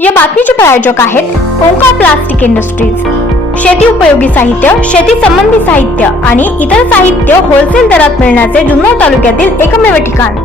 या बातमीचे प्रायोजक आहेत ओंकार प्लास्टिक इंडस्ट्रीज. शेती उपयोगी साहित्य शेती संबंधी साहित्य आणि इतर साहित्य होलसेल दरात मिळण्याचे जुन्नर तालुक्यातील एकमेव ठिकाण.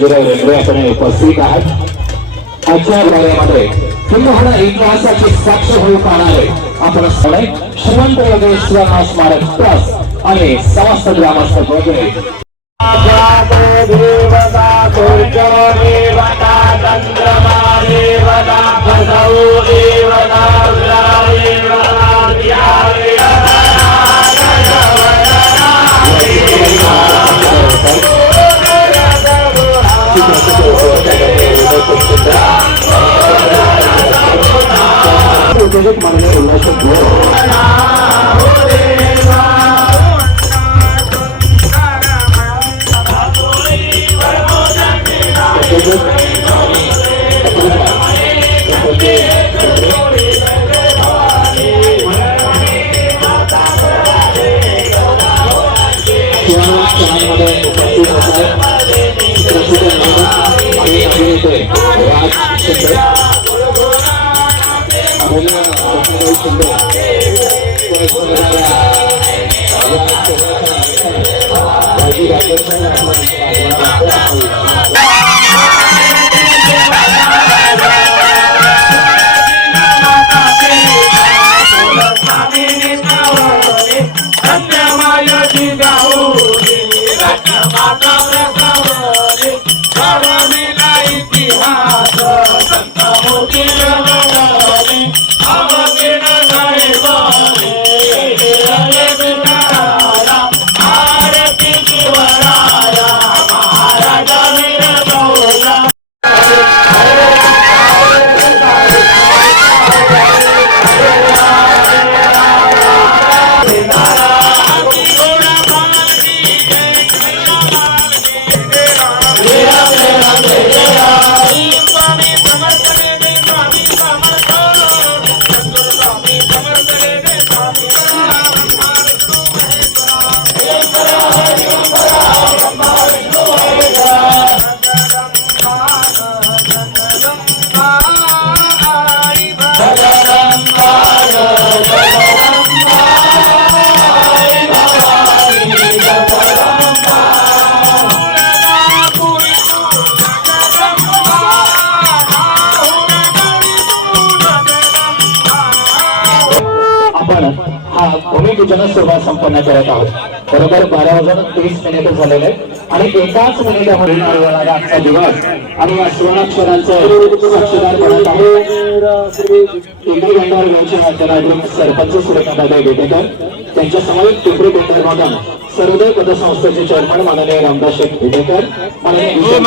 बाजीराव रेल्वे आपण उपस्थित आहात. आजच्या कार्यामध्ये किंबहुना इतिहासाची साक्ष होऊ पाहणारे आपण सगळे श्रीमंत योगेश्वर स्मारक ट्रस्ट आणि समस्त ग्रामस्थ वगैरे देवता देवता चंद्रमा देवता सुरुवात संपन्न करत आहोत. बरोबर? बारा वाजून तीस मिनिट झालेले आहेत. आणि एकाच मिनिटामध्ये आजचा दिवस. आणि या सुवर्णाक्षरांचं साक्षीदार बनत आहे. इंग्रज गंडार यांचे माध्यमातून सरपंच सुरेखादादा बेटेकर त्यांच्यासमोर पिंपरी पेंटर मधून सर्वोदय पतसंस्थेचे चेअरमन माननीय रामदास शेठ बेटेकर माननीय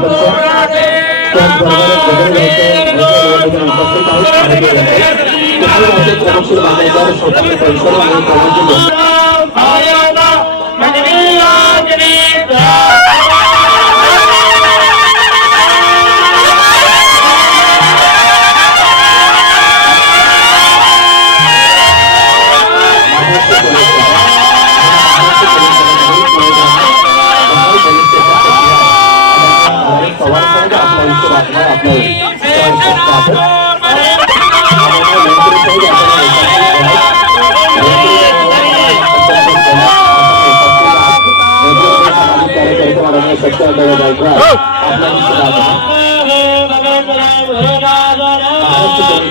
हो, मागे, मागे,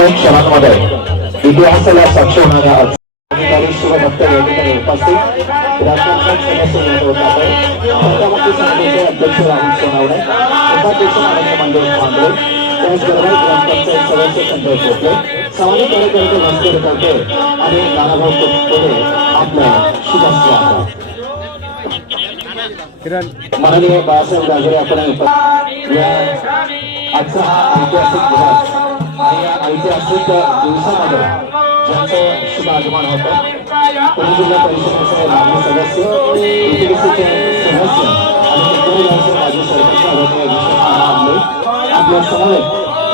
सर्वमय क्षणांमध्ये इतिहासाला साक्ष होणाऱ्या अधिकारी शिवभक्त या ठिकाणी उपस्थित राष्ट्रपती सदस्य होत अध्यक्ष राहुल सोनवणे उपाध्यक्ष माननीय मंडळ मांडरे त्याचबरोबर ग्रामपंचायत सदस्य संतोष भोसले सामान्य कार्यकर्ते भास्कर करते आणि नानाभाऊ पुढे आपल्या शुभेच्छा माननीय बाळासाहेब राजे आपण या आजचा हा ऐतिहासिक दिवस आणि या ऐतिहासिक दिवसामध्ये ज्यांचं शुभ आगमन होतं पुणे जिल्हा परिषदेचे माजी सदस्य युपीएससीचे सदस्य आणि पिंपरी माजी सरपंच आदरणीय विश्वनाथ आंबे आपल्या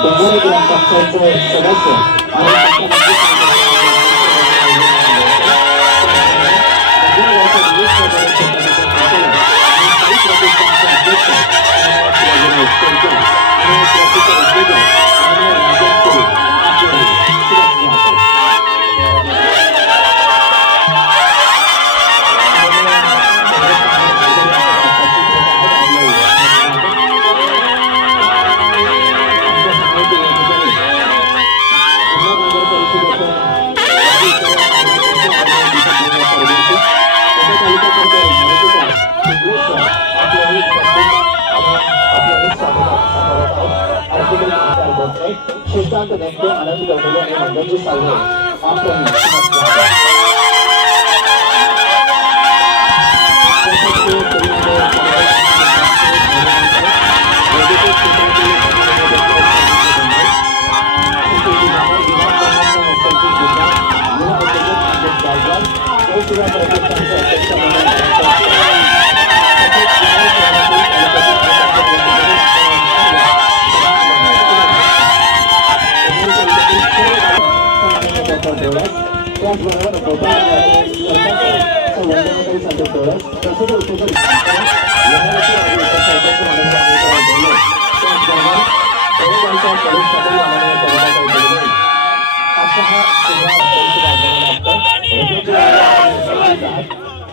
डोंगरी सदस्य आणि श्रीकांत नेमके आनंद गवळे आणि मंडळजी सावळे आपण रजेचे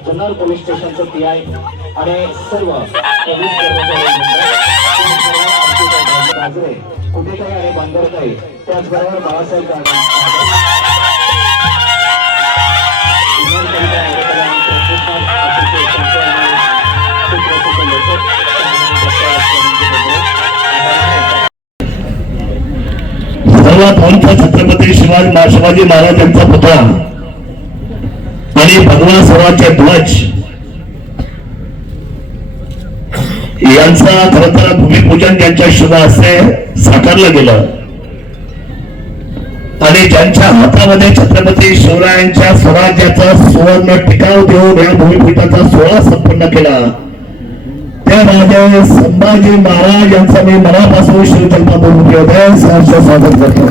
जुन्नर पोलीस स्टेशनचं पी आय आणि सर्व पोलीस कर्मचारी कुठे काही आणि बांधर काही त्याचबरोबर बाळासाहेब सर्वात उंच छत्रपती शिवाजी शिवाजी महाराज यांचा पुतळा. आणि भगवान सर्वांचे ध्वज. यांचा खर तर भूमिपूजन त्यांच्या शुभ हस्ते साकारलं गेलं. आणि ज्यांच्या हातामध्ये छत्रपती शिवरायांच्या स्वराज्याचा सुवर्ण टिकाव देऊन या भूमिपीठाचा सोहळा संपन्न केला. त्या राजा संभाजी महाराज यांचा मी मनापासून श्री जन्मभूमी हृदय सहर्ष स्वागत करतो.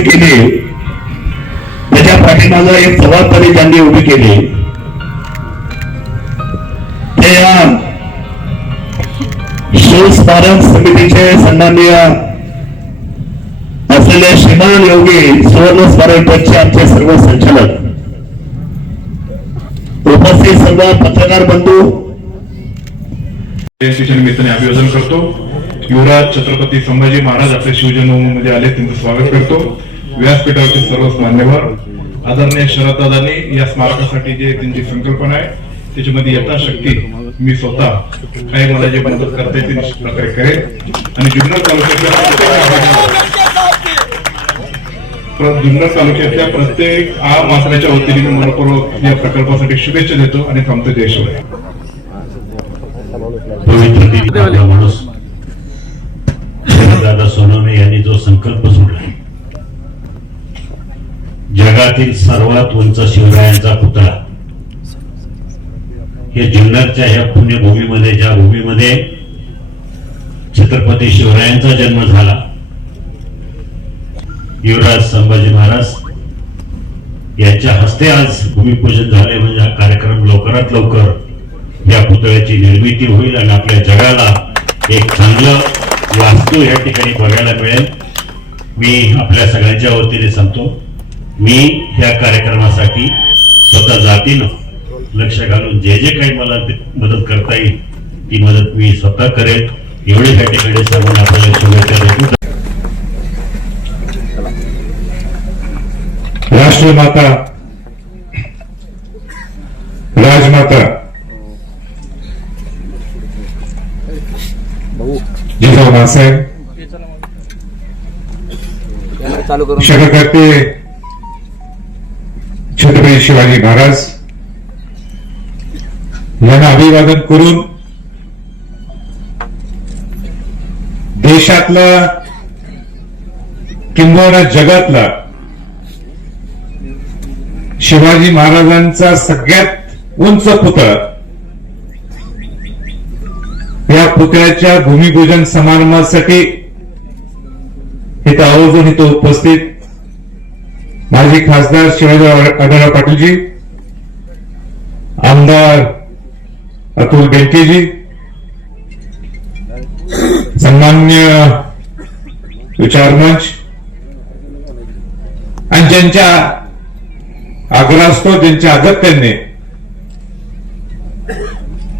केली. त्याच्या पाठीमाग एक जबाबदारी त्यांनी उभी केली. ते या शिवस्मारक समितीचे सन्माननीय असलेले श्रीमान योगी सुवर्ण स्मारक ट्रस्टचे आमचे सर्व संचालक सर्व पत्रकार बंधू. जयंतीच्या निमित्ताने अभिवादन करतो. युवराज छत्रपती संभाजी महाराज आपल्या शिवजन्मभूमीमध्ये आले त्यांचं स्वागत करतो. व्यासपीठावरचे सर्व मान्यवर आदरणीय शरददादांनी या स्मारकासाठी जे त्यांची संकल्पना आहे त्याच्यामध्ये यथाशक्ती मी स्वतः काही मला जे मदत करता येते निश्चित प्रकारे करेन. आणि जुन्नर तालुक्याच्या जुन्नर तालुक्यातल्या प्रत्येक आ मासण्याच्या वतीने मी मनपूर्वक या प्रकल्पासाठी शुभेच्छा देतो आणि थांबतो जय शिवाय. माणूस. दादा सोनवणे यांनी जो संकल्प सोडला जगातील सर्वात उंच शिवरायांचा पुतळा हे जुन्नरच्या ह्या पुण्यभूमीमध्ये ज्या भूमीमध्ये छत्रपती शिवरायांचा जन्म झाला युवराज संभाजी महाराज यांच्या हस्ते आज भूमिपूजन झाले. म्हणजे हा कार्यक्रम लवकरात लवकर या पुतळ्याची निर्मिती होईल आणि आपल्या जगाला एक चांगलं वास्तू या ठिकाणी बघायला मिळेल. मी आपल्या सगळ्यांच्या वतीने सांगतो मी या कार्यक्रमासाठी स्वतः जातीनं लक्ष घालून जे जे काही मला मदत करता येईल ती मदत मी स्वतः करेन एवढी या ठिकाणी सर्वांना आपल्याला शुभेच्छा देतो. राष्ट्रमाता राजमाता जिजाऊ मासाहेब शंकरकर्ते छत्रपती शिवाजी महाराज यांना अभिवादन करून देशातला किंबहुना जगातला शिवाजी महाराजांचा सगळ्यात उंच पुतळा. या पुतळ्याच्या भूमिपूजन समारंभासाठी इथं आवर्जून इथं उपस्थित माजी खासदार शिवाजीराव आढळराव पाटीलजी आमदार अतुल बेंकेजी सन्मान्य विचारमंच आणि ज्यांच्या आग्रहास्तव ज्यांच्या अगत्यांनी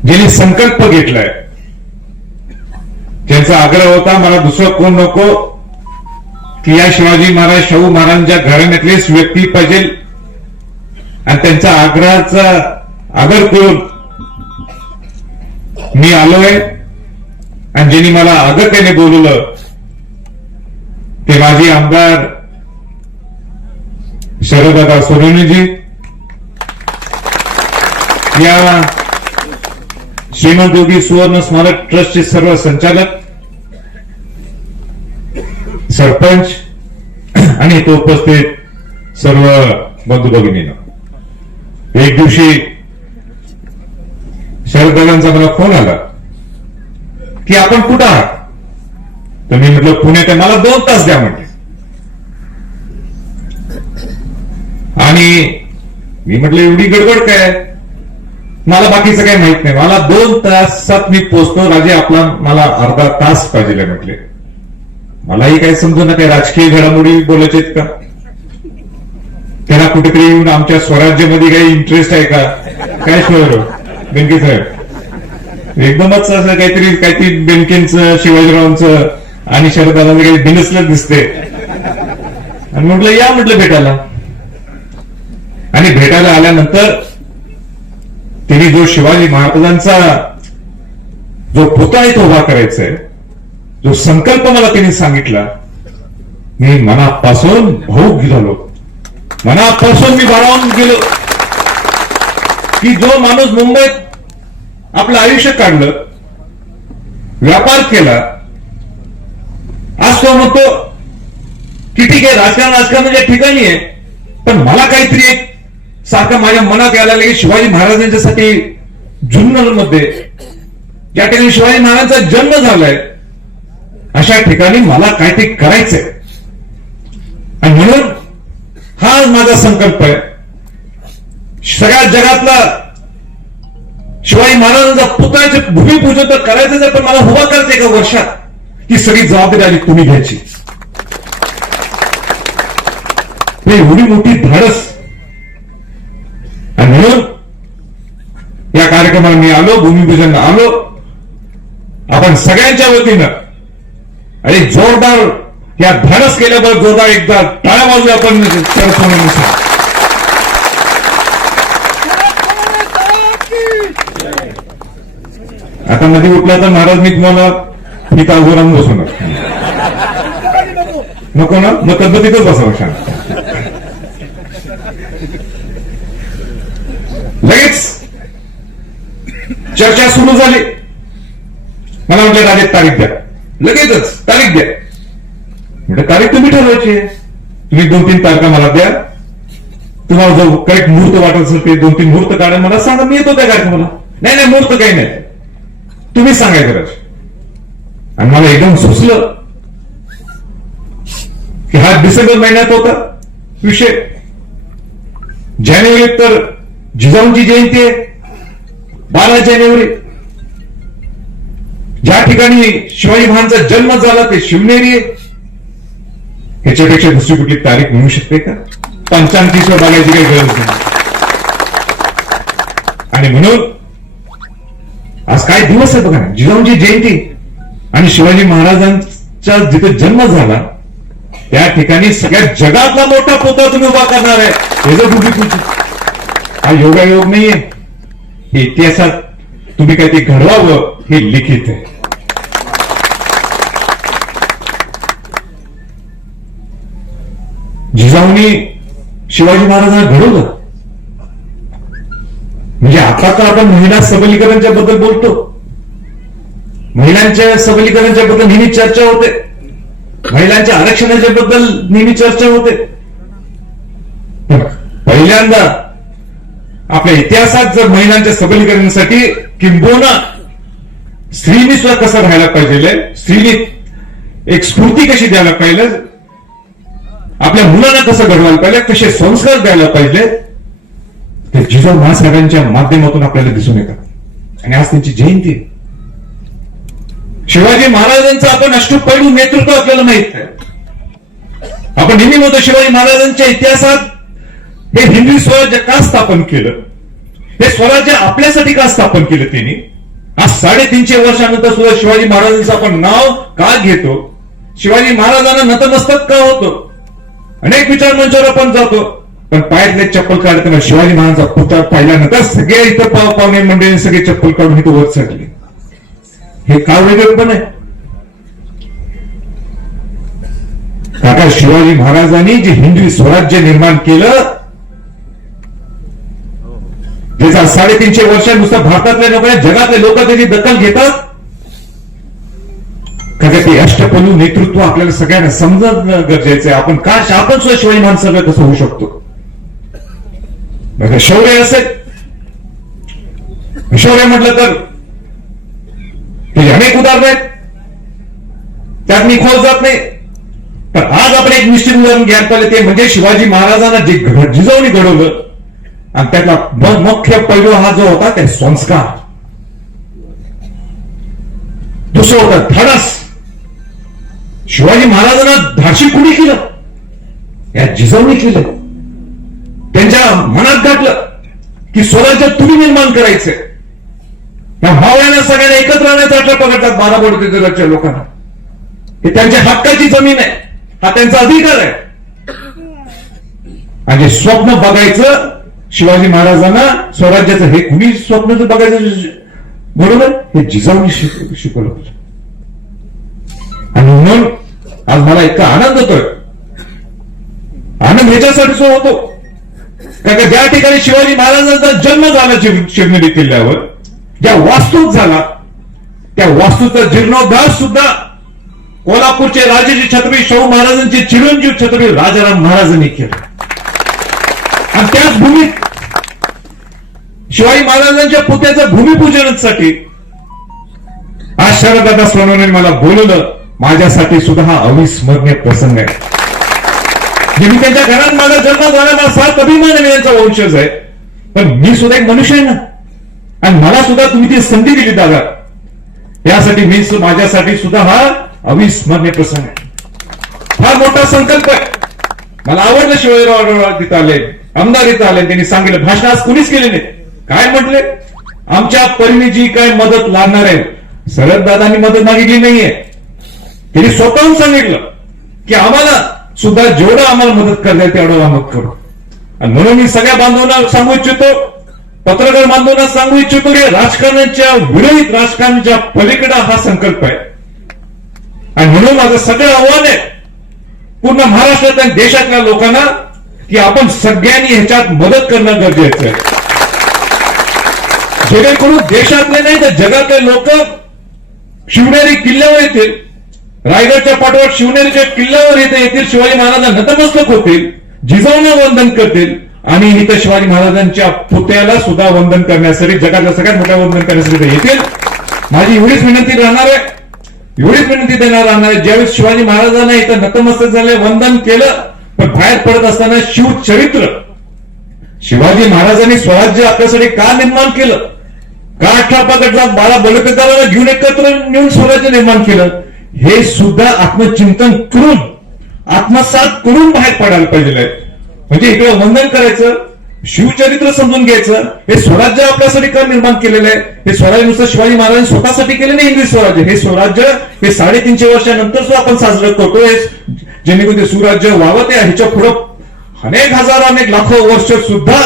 ज्यांनी संकल्प घेतलाय. त्यांचा आग्रह होता मला दुसरं कोण नको? की या शिवाजी महाराज शाहू महाराजांच्या घराण्यातलीच व्यक्ती पाहिजे. आणि त्यांचा आग्रहाचा आदर करून मी आलोय. आणि ज्यांनी मला अगत्याने बोलवलं ते माझे आमदार शरददा सोनवणेजी या श्रीमंत योगी सुवर्ण स्मारक ट्रस्टचे सर्व संचालक सरपंच आणि तो उपस्थित सर्व बंधू भगिनीनं. एक दिवशी शरददादांचा मला फोन आला की आपण कुठं आहात? तर मी म्हटलं पुण्यात मला दोन तास द्या म्हटले आणि मी म्हटलं एवढी गडबड काय? मला बाकीचं काही माहीत नाही. मला दोन तासात मी पोचतो. राजे आपला मला अर्धा तास पाहिजे म्हटले. मलाही काही समजू ना काही राजकीय घडामोडी बोलायचे का? त्याला कुठेतरी येऊन आमच्या स्वराज्यामध्ये काही इंटरेस्ट आहे का? काय शोर बेनके साहेब. एकदमच असं काहीतरी काहीतरी बेनकेंचं शिवाजीरावांचं आणि शरदाला काही बिनसलं दिसते आणि म्हटलं या म्हटलं भेटायला. आणि भेटायला आल्यानंतर तिने जो शिवाजी महाराजांचा जो पुतळा इथं उभा करायचा आहे जो संकल्प मला तिने सांगितला मी मनापासून भाऊक झालो मनापासून मी भारावून गेलो. की जो माणूस मुंबईत आपलं आयुष्य काढलं व्यापार केला आज तो म्हणतो की ठीक आहे राजकारण राजकारणाच्या ठिकाणी आहे पण मला काहीतरी एक सारखं माझ्या मनात यायला लागलं की शिवाजी महाराजांच्यासाठी जुन्नरमध्ये या ठिकाणी शिवाजी महाराजांचा जन्म झालाय. अशा ठिकाणी मला काहीतरी करायचंय? आणि म्हणून हा माझा संकल्प आहे. सगळ्या जगातला शिवाजी महाराजांचा पुतळ्याचे भूमिपूजन तर करायचं पण मला उभा करते एका वर्षात. ही सगळी जबाबदारी आली तुम्ही घ्यायची. एवढी मोठी धाडस म्हणून या कार्यक्रमाला मी आलो भूमिपूजनला आलो. आपण सगळ्यांच्या वतीनं आणि जोरदार या धाडस केल्याबद्दल जोरदार एकदा टाळ्या वाजूया आपण. आता मध्ये उठला तर महाराज मी तुम्हाला मी उभं बसवणार नको. ना? मग तब्येतीतच बसावं शांत चर्चा सुरू झाली. मला म्हटलं राजे तारीख द्या. लगेचच तारीख द्या. म्हणजे तारीख तुम्ही ठरवायची आहे. तुम्ही दोन तीन तारखा मला द्या. तुम्हाला जो करेक्ट मुहूर्त वाटत असेल ते दोन तीन मुहूर्त काढा मला सांगा. मी येतो त्या कार्यक्रमाला नाही नाही मुहूर्त काही नाही. तुम्ही सांगायचं राज आणि मला एकदम सुचलं की हा डिसेंबर महिन्यात होता विषय. जानेवारीत तर जिजाऊंची जयंती आहे. बारा जानेवारी. ज्या ठिकाणी शिवाजी महाराजांचा जन्म झाला ते शिवनेरी आहे. ह्याच्यापेक्षा दुसरी कुठली तारीख मिळू शकते का? पंचांतीसवर बघायची काही गरज नाही. आणि म्हणून आज काय दिवस आहे बघा जिजाऊंची जयंती. आणि शिवाजी महाराजांचा जिथे जन्म झाला त्या ठिकाणी सगळ्या जगातला मोठा पुतळा तुम्ही उभा करणार आहे. हे जर तुम्ही हा योगायोग नाहीये. इतिहासात तुम्ही काहीतरी घडवावं हे लिखित आहे. जिजाऊनी शिवाजी महाराजांना घडवलं. म्हणजे आता तर आपण महिला सबलीकरणच्या बद्दल बोलतो. महिलांच्या सबलीकरणच्या बद्दल नेहमी चर्चा होते. महिलांच्या आरक्षणाच्या बद्दल नेहमी चर्चा होते. पहिल्यांदा आपल्या इतिहासात जर महिलांच्या सबलीकरणासाठी किंबोना स्त्रीनी सुद्धा कसं राहायला पाहिजे स्त्रीनी एक स्फूर्ती कशी द्यायला पाहिजे आपल्या मुलांना कसं घडवायला पाहिजे कसे संस्कार द्यायला पाहिजे ते जिजाऊ महासाहेबांच्या माध्यमातून आपल्याला दिसून येतात. आणि आज त्यांची जयंती शिवाजी महाराजांचं आपण अष्टपैलू नेतृत्व आपल्याला माहीत आहे. आपण नेहमी म्हणतो शिवाजी महाराजांच्या इतिहासात हे हिंदवी स्वराज्य का स्थापन केलं? हे स्वराज्य आपल्यासाठी का स्थापन केलं त्यांनी? आज साडेतीनशे वर्षानंतर सुद्धा शिवाजी महाराजांचं आपण नाव का घेतो? शिवाजी महाराजांना नतमस्तक का होतो? अनेक विचार मंचावर आपण जातो. पण पायातले चप्पल काढताना शिवाजी महाराजांचा पुतळा पाहिल्यानंतर सगळे इथं पाव पाहुणे मंडळी सगळे चप्पल काढून इथं वर चढले. हे का वेगळं पण आहे? काका शिवाजी महाराजांनी जे हिंदवी स्वराज्य निर्माण केलं त्याचा साडेतीनशे वर्ष नुसतं भारतातल्या लोक जगातले लोक त्याची दखल घेतात? कारण ते अष्टपलू नेतृत्व आपल्याला सगळ्यांना समजणं गरजेचं आहे. आपण का आपण सुद्धा शिवाजी माणसाला कसं होऊ शकतो? शौर्य असेल. शौर्य म्हटलं तर ते अनेक उदाहरण आहेत. त्यात मी खोल जात नाही. तर आज आपण एक निश्चित उदाहरण घ्यायला पाहिजे ते म्हणजे शिवाजी महाराजांना जे घड- घडवलं आणि त्यातला मुख्य पैलू हा जो होता ते संस्कार. दुसरं होतं धडस. शिवाजी महाराजांना धाडशी कुणी केलं? या जिजवणी केलं. त्यांच्या मनात घातलं की स्वराज्य तुम्ही निर्माण करायचंय या भावयाला सगळ्यांना एकत्र राहण्याचा अठरा पकडतात बारा बोडच्या लोकांना. हे त्यांच्या हक्काची जमीन आहे. हा त्यांचा अधिकार आहे. आणि स्वप्न बघायचं शिवाजी महाराजांना स्वराज्याचं हे कुणी स्वप्न तर बघायचं बरोबर? हे जिजाऊनी शिकवलं होतं. आणि म्हणून आज मला इतका आनंद होतोय. आनंद ह्याच्यासाठीच होतो. कारण का ज्या ठिकाणी शिवाजी महाराजांचा जन्म झाला शिवनेरी किल्ल्यावर ज्या वास्तूत झाला त्या वास्तूचा जीर्णोद्धार सुद्धा कोल्हापूरचे राजाचे छत्रपती शाहू महाराजांचे चिरंजीव छत्रपती राजाराम महाराजांनी केलं. आणि त्याच भूमीत शिवाजी महाराजांच्या पुत्याचं भूमिपूजनासाठी आज शरदादा सोनवणे मला बोलवलं. माझ्यासाठी सुद्धा हा अविस्मरणीय प्रसंग आहे. जे मी त्यांच्या घरात माझा जन्म झाला मला फार अभिमान आहे यांचा वंशज आहे. पण मी सुद्धा एक मनुष्य आहे ना. आणि मला सुद्धा तुम्ही ती संधी दिली दादा. यासाठी मी माझ्यासाठी सुद्धा हा अविस्मरणीय प्रसंग आहे. फार मोठा संकल्प आहे. मला आवडलं शिवाजीराव तिथं आले. आमदार इथं आले त्यांनी सांगितलं भाषण आज कुणीच केले नाही काय म्हटले? आमच्या परीने जी काय मदत लागणार आहे? शरद दादांनी मदत मागितली नाहीये. त्यांनी स्वतःहून सांगितलं की आम्हाला सुद्धा जेवढं आम्हाला मदत करता येईल तेवढं आम्हाला करू. आणि म्हणून मी सगळ्या बांधवांना सांगू इच्छितो पत्रकार बांधवांना सांगू इच्छितो की राजकारणाच्या विरोधित राजकारणाच्या पलीकडे हा संकल्प आहे. आणि म्हणून माझं सगळं आव्हान आहे पूर्ण महाराष्ट्रातल्या आणि देशातल्या लोकांना की आपण सगळ्यांनी ह्याच्यात मदत करणं गरजेचं आहे. जेणेकरून देशातले नाही तर जगातले लोक शिवनेरी किल्ल्यावर येतील. रायगडच्या पाठोपाठ शिवनेरीच्या किल्ल्यावर येथे येतील. शिवाजी महाराजांना नतमस्तक होतील. जिजाऊंना वंदन करतील. आणि इथं शिवाजी महाराजांच्या पुतळ्याला सुद्धा वंदन करण्यासाठी जगातल्या सगळ्यात मोठ्या वंदन करण्यासाठी ते येतील. माझी एवढीच विनंती राहणार आहे. एवढीच विनंती देणार राहणार आहे. ज्यावेळेस शिवाजी महाराजांना इथं नतमस्तक झाले वंदन केलं पण बाहेर पडत असताना शिवचरित्र शिवाजी महाराजांनी स्वराज्य आपल्यासाठी का निर्माण केलं? का अठरा गटला बाळा बलुतेदाराला घेऊन एकत्र नेऊन स्वराज्य निर्माण केलं? हे सुद्धा आत्मचिंतन करून आत्मसात करून बाहेर पडायला पाहिजे म्हणजे इकडे वंदन करायचं शिवचरित्र समजून घ्यायचं हे स्वराज्य आपल्यासाठी का निर्माण केलेलं आहे? हे स्वराज्य नुसतं शिवाजी महाराजांनी स्वतःसाठी केले नाही इंग्लिश स्वराज्य. हे स्वराज्य हे साडेतीनशे वर्षानंतर सुद्धा आपण साजरं करतो हे जेणेकरून ते सुराज्य व्हावं ते ह्याच्या पुढं अनेक हजार अनेक लाखो वर्ष सुद्धा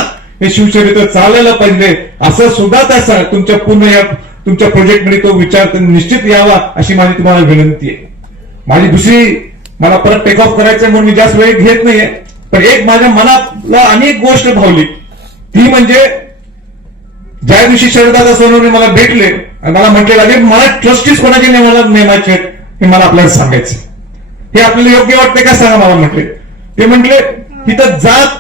हे शिवचरित्र चालायला पाहिजे. असं सुद्धा त्या तुमच्या पूर्ण या तुमच्या प्रोजेक्टमध्ये तो विचार निश्चित यावा अशी माझी तुम्हाला विनंती आहे. माझी दुसरी मला परत टेक ऑफ करायचं म्हणून मी जास्त वेळ घेत नाहीये. पण एक माझ्या मनातला अनेक गोष्ट भावली. ती म्हणजे ज्या दिवशी शरदादा सोनवणे मला भेटले आणि मला म्हटले लागेल मला ट्रस्टीज कोणाचे नेमाला नेमायचे आहेत हे मला आपल्याला सांगायचं हे आपल्याला योग्य वाटते का सांगा मला म्हटले. ते म्हटले तिथं जात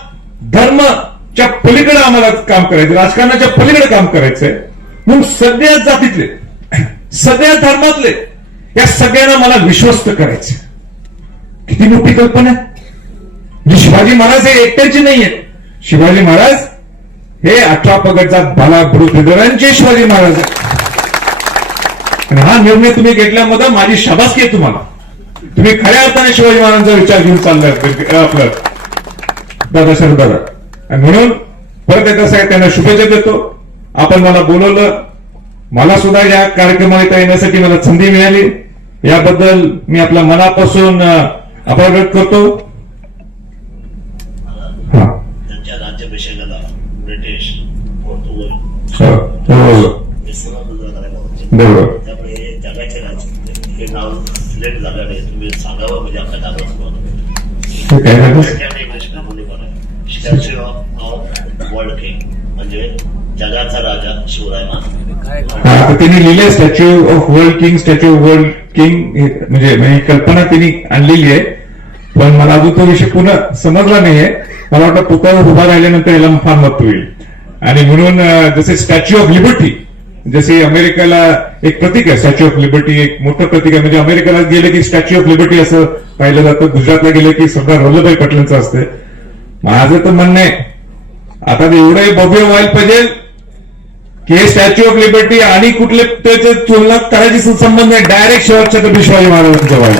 धर्मच्या पलीकडे आम्हाला काम करायचं राजकारणाच्या पलीकडे काम करायचंय. म्हणून सगळ्या जातीतले सगळ्या धर्मातले या सगळ्यांना मला विश्वस्त करायचे किती मोठी कल्पना आहे. म्हणजे शिवाजी महाराज हे एकट्याचे नाहीये. शिवाजी महाराज हे अठरा पगडचा बाला बडोदेदारांचे शिवाजी महाराज आहेत. आणि हा निर्णय तुम्ही घेतल्यामध्ये माझी शाबासकी आहे तुम्हाला. तुम्ही खऱ्या अर्थाने शिवाजी महाराजांचा विचार घेऊन चाललाय आपलं दादा शरद दादा म्हणून परत एकदा साहेब त्यांना शुभेच्छा देतो. आपण मला बोलवलं. मला सुद्धा या कार्यक्रमात येण्यासाठी मला संधी मिळाली. याबद्दल मी आपल्या मनापासून आभार व्यक्त करतो. त्यांच्या राज्याभिषेकाला ब्रिटिश पोर्तुगल हो, हो, हे. बरोबर. त्यामुळे जगाचे नाव सिलेक्ट झालं नाही तुम्ही सांगावं म्हणजे आपल्या दादा ठीक आहे दादा. स्टॅच्यू ऑफ वर्ल्ड किंग म्हणजे जगाचा राजा शिवराय महाराज त्यांनी लिहिले statue of world king statue of world king म्हणजे कल्पना त्यांनी आणलेली आहे. पण मला अजून तो विषय पुन्हा समजला नाहीये. मला वाटतं पुतळ्यावर उभा राहिल्यानंतर याला फार महत्त्व होईल. आणि म्हणून जसे स्टॅच्यू ऑफ लिबर्टी जसे अमेरिकेला एक प्रतीक आहे स्टॅच्यू ऑफ लिबर्टी एक मोठं प्रतीक आहे. म्हणजे अमेरिकेला गेले की स्टॅच्यू ऑफ लिबर्टी असं पाहिलं जातं. गुजरातला गेले की सरदार वल्लभभाई पटेलांचं असते माझं तर म्हणणं आहे आता ते एवढं भव्य व्हायला पाहिजे की हे स्टॅच्यू ऑफ लिबर्टी आणि कुठले त्याच्या तुलना करायची संबंध नाही. डायरेक्ट शेवट छत्रपती शिवाजी महाराजांच्या व्हायला.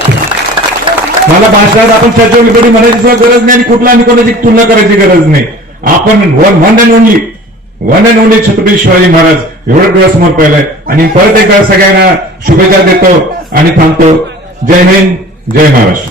मला भाषणात आपण स्टॅच्यू ऑफ लिबर्टी म्हणायची सुद्धा गरज नाही आणि कुठला आणि कोणाची तुलना करायची गरज नाही. आपण one one and only one and only Chhatrapati Shivaji Maharaj एवढं डोळ्यासमोर पाहिलंय. आणि परत एकदा सगळ्यांना शुभेच्छा देतो आणि थांबतो. जय हिंद जय महाराष्ट्र.